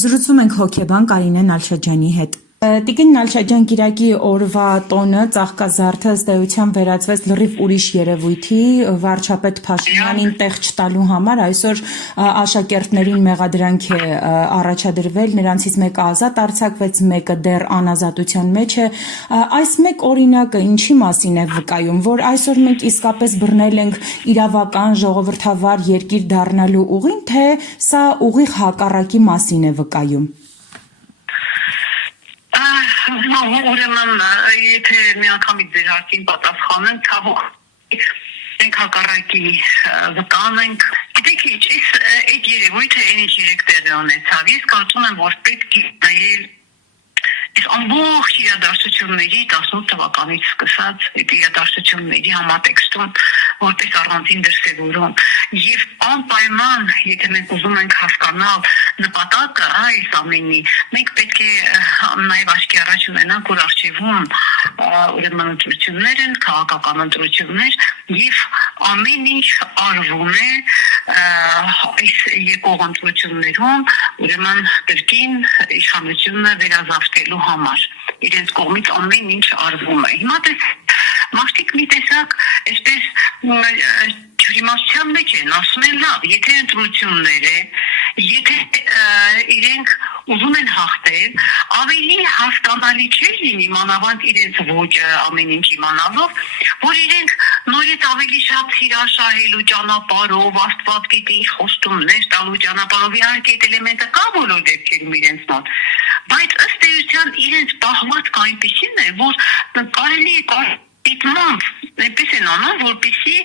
Զրուցում ենք հոգեբան Կարինե Նալշաջյանի հետ։ Տիկին Նալշաջյան, Կիրակի օրվա տոնը ծաղկազարդը ըստ էության վերածվեց լրիվ ուրիշ երևույթի, վարչապետ Փաշինյանին տեղ չտալու համար այսօր աշակերտներին մեղադրանք է առաջադրվել, նրանցից մեկը ազատ արձակվեց, մեկը դեռ անազատության մեջ է։ Այս մեկ օրինակը ինչի մասին է վկայում, որ այսօր մենք իսկապես բռնել ենք իրավական ժողովրդավար երկիր դառնալու ուղին, թե սա ուղիղ հակառակի մասին է վկայում։ Ուրեմն, եթե միանգամից ձեր հարցին պատասխանեմ, ցավոք մենք հակառակի վկան ենք։ Գիտեք ինչ, այդ երևույթը ինչ 3 տեղի ունեցավ։ Ես կարծում եմ, որ պետք է նայել այս ամբողջ իրադարձությունների 18 թվականից սկսած այդ իրադարձությունների համատեքստում որպես առանձին դրսևորում եւ անպայման, եթե մենք ուզում ենք հասկանալ նպատակը այս ամենի, մենք պետք է նաեւ աչքի առաջ ունենանք, որ արժևում ուրեմն ընտրություններ են, քաղաքական ընտրություններ եւ ամեն ինչ արվում է այս եկող ընտրություններում ուրեմն կրկին իշխանությունը վերազավթելու համար իրենց կողմից ամեն ինչ արվում է։ Հիմա մարդիկ մի տեսակ այսպես ջրիմաստության մեջ են, ասում են լավ, եթե ընտրություններ է, եթե իրենք ուզում են հաղթել, ավելի հասկանալի չէ լինի մանավանդ իրենց ոճը ամեն ինչ իմանալով, որ իրենք նորից ավելի շատ հիրաշահելու ճանապարհով, Աստված գիտի ինչ խոստումներ տալու ճանապարհով, իհարկե այդ էլեմենտը կա բոլոր դեպքերում իրենց մոտ, բայց ըստ էության իրենց պահվածքը այնպիսին է, որ կարելի է դիտմամբ այնպես են անում, որպեսզի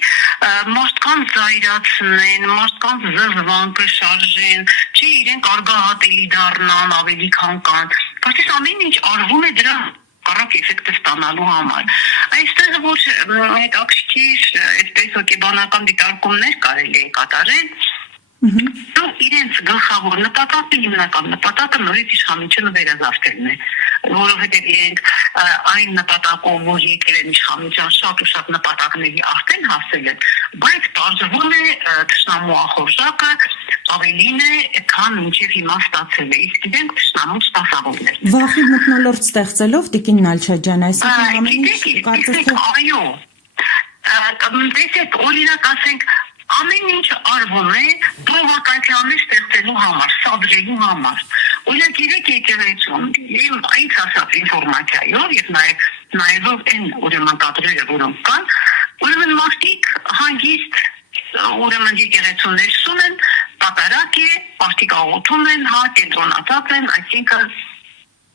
մարդկանց զայրացնեն, մարդկանց զզվանքը շարժեն, չի իրենք արգահատելի դառնան ավելի քան կան, բայց այս ամեն ինչ արվում է դրա կարակ էֆեկտը ստանալու համար։ Այստեղ որ հետաքրքիր այսպես հոգեբանական դիտարկումներ կարելի է կատարել, իրենց գլխավոր նպատակը, հիմնական նպատակը նորից իշխանությունը վերազավթելն է, որովհետև իրենք այն նպատակով, որ եկել են իշխանության շատ ու շատ նպատակների արդեն հասել են, բայց պարզվում է թշնամու ախորժակը ավելին է, քան մինչև հիմա ստացել է, իսկ իրենք թշնամու սպասավորներ։ Վախի մթնոլորտ ստեղծելով Տիկին Նալշաջյան, այսինքն ամեն ինչ կարծես թե այո, տեսեք, օրինակ ասենք ամեն ինչ արվում է պրովոկացիաներ ստեղծելու համար, սադրելու համար։ Օրինակ երեք եկեղեցում ինձ ասած ինֆորմացիայով եւ նայելով այն ուրեմն կադրերը, որոնք կան, ուրեմն մարդիկ հանգիստ ուրեմն եկեղեցուներ սունեն, կատարակ է, մարդիկ աղոթում են, կենտրոնացած են, այսինքն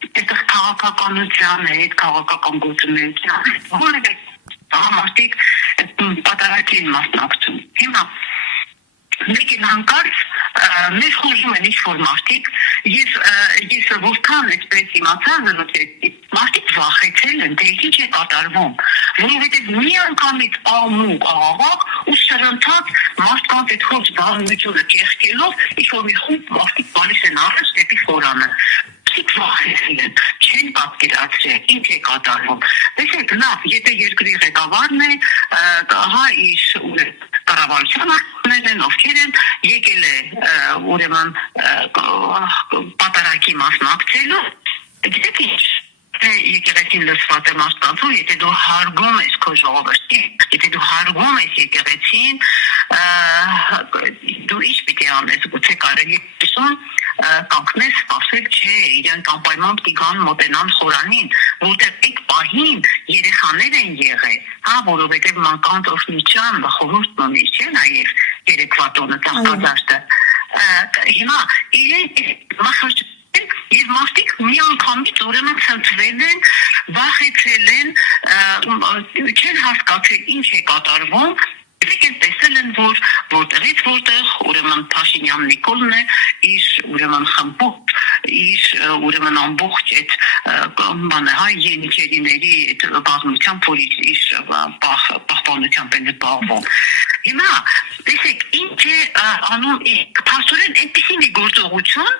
այդտեղ քաղաքականության հետ, քաղաքական գործունեության որևէ մարդիկ պատարակի են մասնակցում։ Հիմա մեկ են հանկարծ մեր խորժում են ինչ-որ մարդիկ, ես որքան այսպես իմացա մարդիկ վախեցել են, թե ինչ է կատարվում, որովհետև մի անգամից աղմուկ աղաղակ ու սրընթաց մարդկանց այդ խորջ բաղնությունը կեղկելով ինչ-որ մի խումբ մարդիկ գալիս են առաջ դեպի խորանը։ Իսկ վախեցել են, չեն պատկերացրել, ինչ է կատարվում։ Տեսեք, լավ, եթե երկրի ղեկավարն է, հա իր կառավարության անդամներ են, ովքեր են, եկել է ուրեմն պատարակի մասնակցելու, գիտեք ինչ, եկեղեցին լսված է մարդկանցով, եթե դու հարգում ես քո ժողովրդին, եթե դու հարգում ես եկեղեցին, դու ինչ պիտի անես, գուցե կարելի է կանգնես, սպասել չէ, իրենք անպայման պիտի գան մոտենան խորանին, որտեղ այդ պահին երեխաներ են եղել, հա, որովհետև մանկան օրհնության խորհուրդն ունի, չէ, նաև երեկվա տոնը ծաղկազարդը։ Հիմա իրենք մախրճել եւ մարդիկ մի անգամից ուրեմն ցնցվել են, վախեցել են, չեն հասկացել ինչ է կատարվում։ Իրենք տեսել են, որ որտեղից որտեղ ուրեմն Փաշինյան Նիկոլն է իր ուրեմն խմբով, իր ուրեմն ամբողջ այդ բանը հայ ենիչերիների այդ բազմությամբ որ իր պահպանությամբ են զբաղվում։ Հիմա տեսեք ինչ է անում փաստորեն այնպիսի մի գործողություն,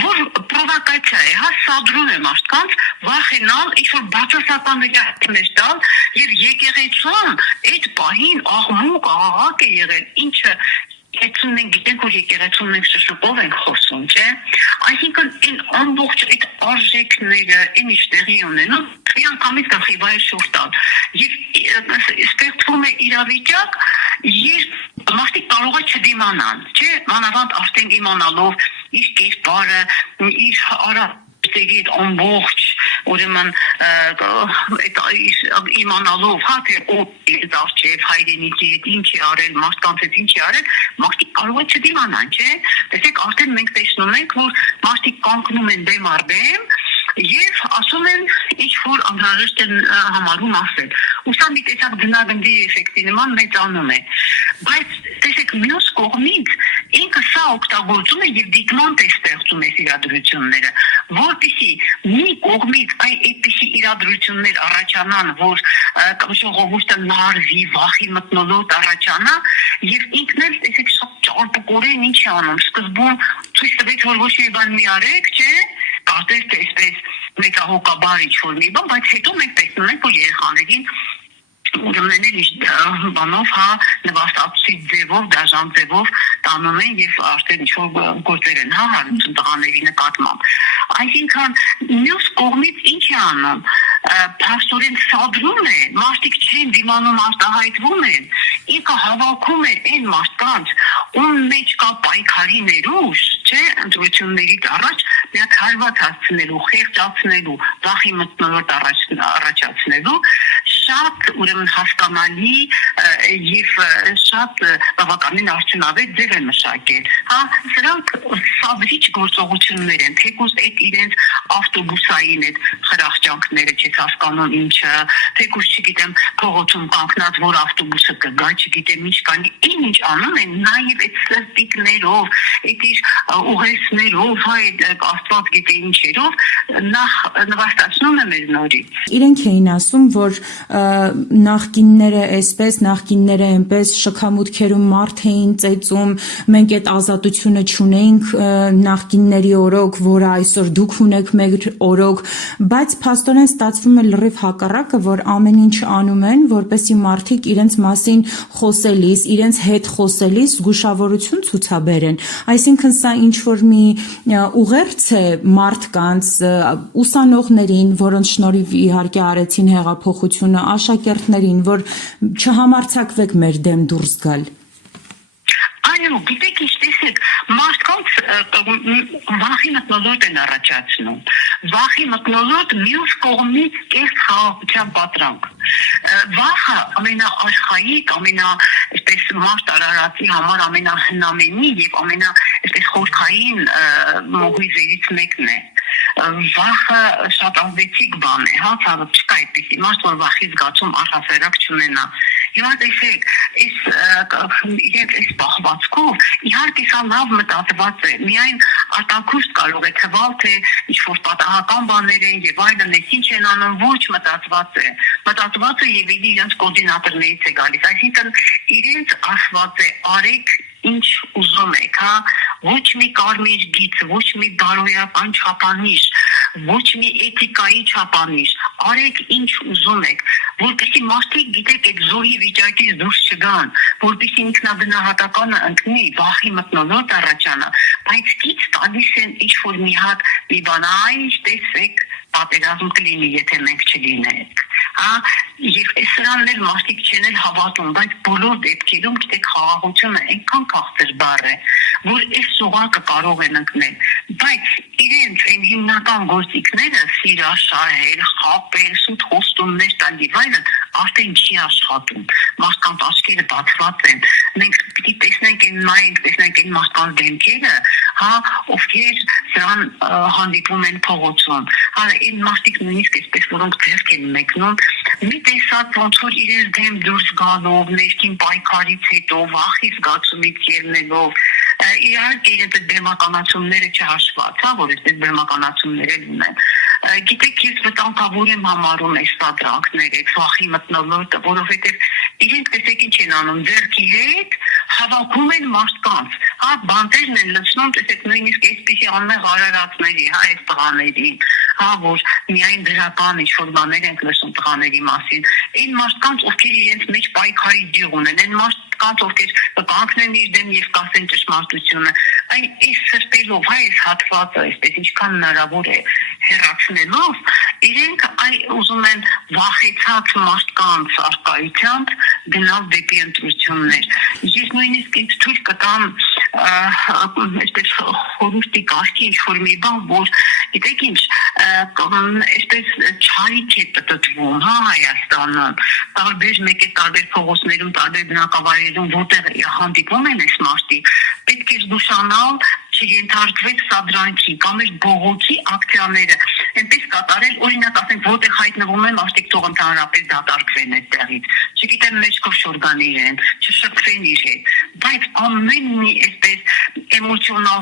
որ պրովոկացիա է, հա, սադրում է մարդկանց վախենալ, ինչ-որ բացասական նկատներ տալ եւ եկեղեցում այդ պահին աղմուկ աղաղակ է եղել, ինչը Եկեղեցում մենք գիտենք, որ եկեղեցում մենք շշուկով ենք խոսում, չէ՞։ Այսինքն ամբողջ այդ արժեքները ինչ տեղի ունենում, միանգամից գլխի վայր շուրջ տալ։ Եվ ստեղծվում է իրավիճակ, երբ մարդիկ կարող է չդիմանան, չէ՞, մանավանդ արդեն իմանալով իր կերպարը, իր արարքների ամբողջ, ուրեմն իմանալով, հա, թե ով է դարձել հայրենիքի հետ ինչ է արել, մարդկանց հետ ինչ է արել, մարդիկ կարող է չդիմանան, չէ՞։ Տեսեք, արդեն մենք տեսնում ենք, որ մարդիկ կանգնում են դեմ առ դեմ եւ ասում են ինչ որ անհրաժեշտ է համարում ասել։ Ու սա մի տեսակ դնագնդի էֆեկտի նման մեծանում է։ Բայց տեսեք, մյուս կողմից ինքը սա օգտագործում է եւ դիտման է ստեղծում այս իրադրությունները, որպեսզի մի կողմից այդպիսի իրադրություններ առաջանան, որ ժողովուրդը նարվի, վախի մթնոլորտ առաջանա եւ ինքն էլ տեսեք շատ ճարպկորեն ինչ է անում, սկզբում ցույց տվեց, որ ոչ մի բան մի արեք, չէ՞, կարծես թե այսպես մեծահոգաբար ինչ-որ մի բան, բայց հետո մենք տեսնում ենք, որ երեխաներին ուրեմն բանով, հա, նվաստացուցիչ ձևով, դաժան ձևով տանում են եւ արդեն ինչ-որ գործեր են, հա, հարություն տղաների նկատմամբ։ Այսինքն մյուս կողմից ինչ է անում, փաստորեն սադրում է, մարդիկ չեն դիմանում, արտահայտվում են, ինքը հավաքում է այն մարդկանց, ում մեջ կա պայքարի ներուժ, չէ, ընտրություններից առաջ մի հատ հարված հասցնելու, խեղճացնելու, վախի մթնոլորտ առաջացնելու շատ ուրեմն հասկանալի եւ շատ բավականին արդյունավետ ձև է մշակել։ Հա, սրանք սադրիչ գործողություններ են, թեկուզ այդ իրենց ավտոբուսային այդ խրախճանքները չես հասկանում ինչը, թեկուզ չգիտեմ փողոցում կանգնած որ ավտոբուսը կգա, չգիտեմ ինչ կանի, ինչ անում են նաեւ այդ սրտիկներով, այդ իր ուղերձներով, հա, այդ աստված գիտե ինչերով նախ նվաստացնում է մեզ նորից։ Իրենք էին ասում, որ նախկինները այսպես, նախկինները այնպես շքամուտքերում մարդ էին ծեծում, մենք այդ ազատությունը չունեինք նախկինների օրոք, որը այսօր դուք ունեք մեր օրոք, բայց փաստորեն ստացվում է լրիվ հակառակը, որ ամեն ինչ անում են, որպեսզի մարդիկ իրենց մասին խոսելիս, իրենց հետ խոսելիս զգուշավորություն ցուցաբերեն։ Այսինքն սա ինչ որ մի ուղերձ է մարդկանց, ուսանողներին, որոնց շնորհիվ իհարկե արեցին հեղափոխությունը, աշակերտներին, որ չհամարձակվեք մեր դեմ դուրս գալ։ Այո, գիտեք ինչ, տեսեք, մարդկանց վախի մթնոլորտ են առաջացնում։ Վախի մթնոլորտ մյուս կողմից կես խաղաղության պատրանք։ Վախը ամենաաշխայիկ, այսպես մարդ արարածի համար ամենահնամենի եւ այսպես խորքային մոգիզերից մեկն է։ Վախը շատ ազդեցիկ բան է, հա, ցավը չկա այդպեսի մարդ, որ վախի զգացում առհասարակ չունենա։ Հիմա տեսեք, իրենք այս պահվածքով իհարկե սա լավ մտածված է, միայն արտաքուստ կարող է թվալ, թե ինչ-որ պատահական բաներ են եւ այլն, ինչ են անում, ոչ մտածված է եւ իրենց կոորդինատորներից է գալիս, այսինքն իրենց ասված է արեք ինչ ուզում եք, հա, ոչ մի կարմիր գիծ, ոչ մի բարոյական չափանիշ, ոչ մի էթիկայի չափանիշ, արեք ինչ ուզում եք, որպեսզի մարդիկ գիտեք այդ զոհի վիճակից դուրս չգան, որպեսզի ինքնաբնահատականը ընկնի, վախի մթնոլորտ առաջանա, բայց գից տալիս են ինչ-որ մի հատ մի բան, տեսեք, պատերազմ կլինի, եթե մենք չլինենք, հա, եւ սրանն էլ մարդիկ չեն էլ հավատում, բայց բոլոր դեպքերում գիտեք խաղաղությունը այնքան քաղցր բառ է, որ այս սուղակը կարող են ընկնել, բայց իրենց այն հիմնական գործիքները սիրաշահել, խապել, սուտ խոստումներ տալ եւ այլն արդեն չի աշխատում, մարդկանց աչքերը բացված են, մենք պիտի տեսնենք այն մարդկանց դեմքերը, հա, ովքեր սրան հանդիպում են փողոցում, հա, այն մարդիկ նույնիսկ այսպես որոնք ձեռք են մեկնում, մի տեսած ոնց որ իրենց դեմ դուրս գալով, ներքին պայքարից հետո, վախի զգացումից ելնելով, իհարկե իրենց բեմականացումները չհաշված, հա, որ այսպես բեմականացումներ ունեն։ Գիտեք, ես վտանգավոր եմ համարում այս սադրանքները, վախի մթնոլորտը, որովհետև իրենք տեսեք ինչ են անում, ձեռքի հետ հավաքում են մարդկանց, հա, բանտերն են լցնում, տեսեք նույնիսկ այսպիսի անմեղ արարածների, հա, այս տղաներին, հա, որ միայն դրական ինչ-որ բաներ ենք լսում տղաների մասին, այն մարդկանց, ովքեր իրենց մեջ պայքարի ջիղ ունեն, այն մարդկանց, ովքեր կանգնեն իր դեմ եւ կասեն ճշմարտությունը, այս սրտելով, այս հատվածը, այսպես ինչքան հնարավոր է հեռացնելով, իրենք ուզում են վախեցած մարդկանց արկայությամբ գնալ դեպի ընտրություններ։ Ես նույնիսկ ինձ թույլ կտամ այսպես խորհրդի կարգի ինչ-որ մի բան, որ գիտեք ինչ, այսպես չարիք է պտտվում, Հայաստանում, տարբեր փողոցներում, տարբեր բնակավայրերում, որտեղ հանդիպում են այս մարդիկ, պետք է զգուշանալ չենթարկվել սադրանքի կամ էլ բողոքի ակցիաները, այնպես կատարել, օրինակ ասենք, որտեղ հայտնվում են մարդիկ թող ընդհանրապես դատարկվեն այդտեղից, չգիտեմ մեջքով շորգան իրեն, չշփվեն իր հետ, բայց ամեն մի այսպես էմոցիոնալ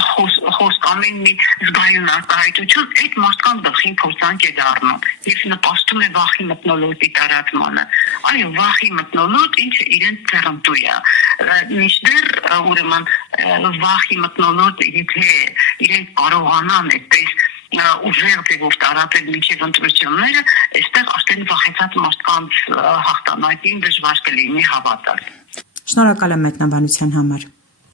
խոսք, ամեն մի զգայուն արտահայտություն այդ մարդկանց գլխին փորձանք է դառնում եւ նպաստում է վախի մթնոլորտի տարածմանը։ Այո, վախի մթնոլորտ, ինչը իրեն ծերմտու է, մինչդեռ ուրեմն վախի մթնոլորտը եթե իրենք կարողանան այդպես ուժեղ ձևով տարածել մինչև ընտրությունները, այստեղ արդեն վախեցած մարդկանց հաղթանակին դժվար կլինի հավատալ։ Շնորհակալ եմ մեկնաբանության համար։